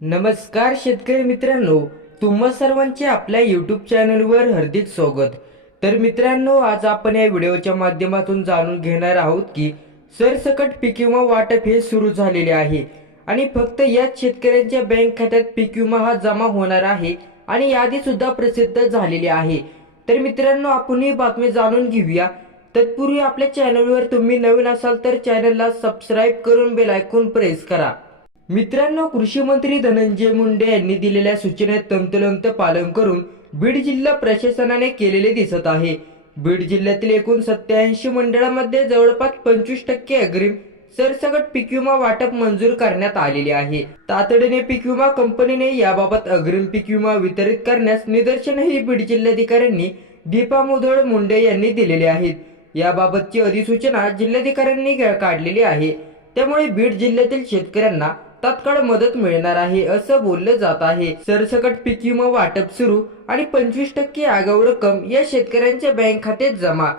नमस्कार शेतकरी मित्रांनो तुम्हा सर्वांचे आपल्या यूट्यूब चॅनलवर हार्दिक स्वागत. तर मित्रांनो आज आपण या व्हिडिओच्या माध्यमातून जाणून घेणार आहोत की सरसकट पीक विमा वाटप हे सुरू झालेले आहे आणि फक्त याच शेतकऱ्यांच्या बँक खात्यात पीक विमा हा जमा होणार आहे आणि यादी सुद्धा प्रसिद्ध झालेली आहे. तर मित्रांनो आपण ही बातमी जाणून घेऊया. तत्पूर्वी आपल्या चॅनलवर तुम्ही नवीन असाल तर चॅनलला सबस्क्राईब करून बेल आयकॉन प्रेस करा. मित्रांनो कृषी मंत्री धनंजय मुंडे यांनी दिलेल्या सूचनेत तंतलंत पालन करून बीड जिल्हा प्रशासनाने केलेले दिसत आहे. बीड जिल्ह्यातील एकूण सत्याऐंशी मंडळामध्ये जवळपास पंचवीस टक्के अग्रिम सरसकट पीक विमा वाटप मंजूर करण्यात आलेले आहे. तातडीने पीक विमा कंपनीने याबाबत अग्रिम पीक विमा वितरित करण्यास निदर्शनही बीड जिल्हाधिकाऱ्यांनी दीपा मुधोळ मुंडे यांनी दिलेले आहेत. याबाबतची अधिसूचना जिल्हाधिकाऱ्यांनी काढलेली आहे. त्यामुळे बीड जिल्ह्यातील शेतकऱ्यांना तात्काळ मदत मिळणार आहे असं बोललं जात आहे. सरसकट पीक विमा वाटप सुरू आणि पंचवीस टक्के आगाऊ रक्कम या शेतकऱ्यांच्या बँक खात्यात जमा.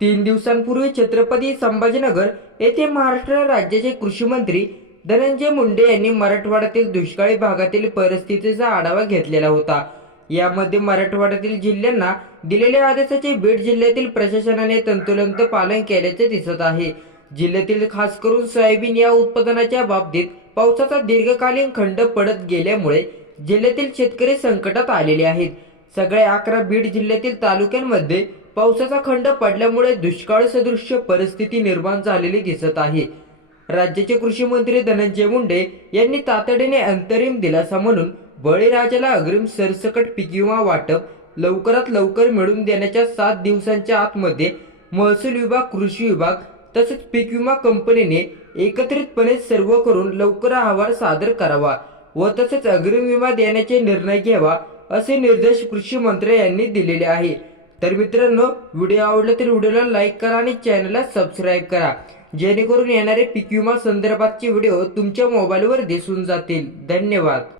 तीन दिवसांपूर्वी छत्रपती संभाजीनगर येथे महाराष्ट्र राज्याचे कृषी मंत्री धनंजय मुंडे यांनी मराठवाड्यातील दुष्काळी भागातील परिस्थितीचा आढावा घेतलेला होता. यामध्ये मराठवाड्यातील जिल्ह्यांना दिलेल्या आदेशाचे बीड जिल्ह्यातील प्रशासनाने तंतोलंत पालन केल्याचे दिसत आहे. जिल्ह्यातील खास करून सोयाबीन या उत्पादनाच्या बाबतीत पावसाचा दीर्घकालीन खंड पडत गेल्यामुळे जिल्ह्यातील शेतकरी संकटात आलेले आहेत. सगळ्या अकरा बीड जिल्ह्यातील तालुक्यांमध्ये पावसाचा खंड पडल्यामुळे दुष्काळ सदृश्य परिस्थिती निर्माण झालेली दिसत आहे. राज्याचे कृषी मंत्री धनंजय मुंडे यांनी तातडीने अंतरिम दिलासा म्हणून बळीराजाला अग्रिम सरसकट पीक विमा वाटप लवकरात लवकर मिळवून देण्याच्या सात दिवसांच्या आतमध्ये महसूल विभाग कृषी विभाग तसेच पीक विमा कंपनीने एकत्रितपणे सर्व करून लवकर अहवाल सादर करावा व तसेच अग्रिम विमा देण्याचे निर्णय घ्यावा असे निर्देश कृषी मंत्री यांनी दिलेले आहे. तर मित्रांनो व्हिडिओ आवडला तर व्हिडिओला लाईक करा आणि चॅनलला सबस्क्राईब करा. जेणेकरून येणारे पीक विमा संदर्भातचे व्हिडिओ तुमच्या मोबाईलवर दिसून जातील. धन्यवाद.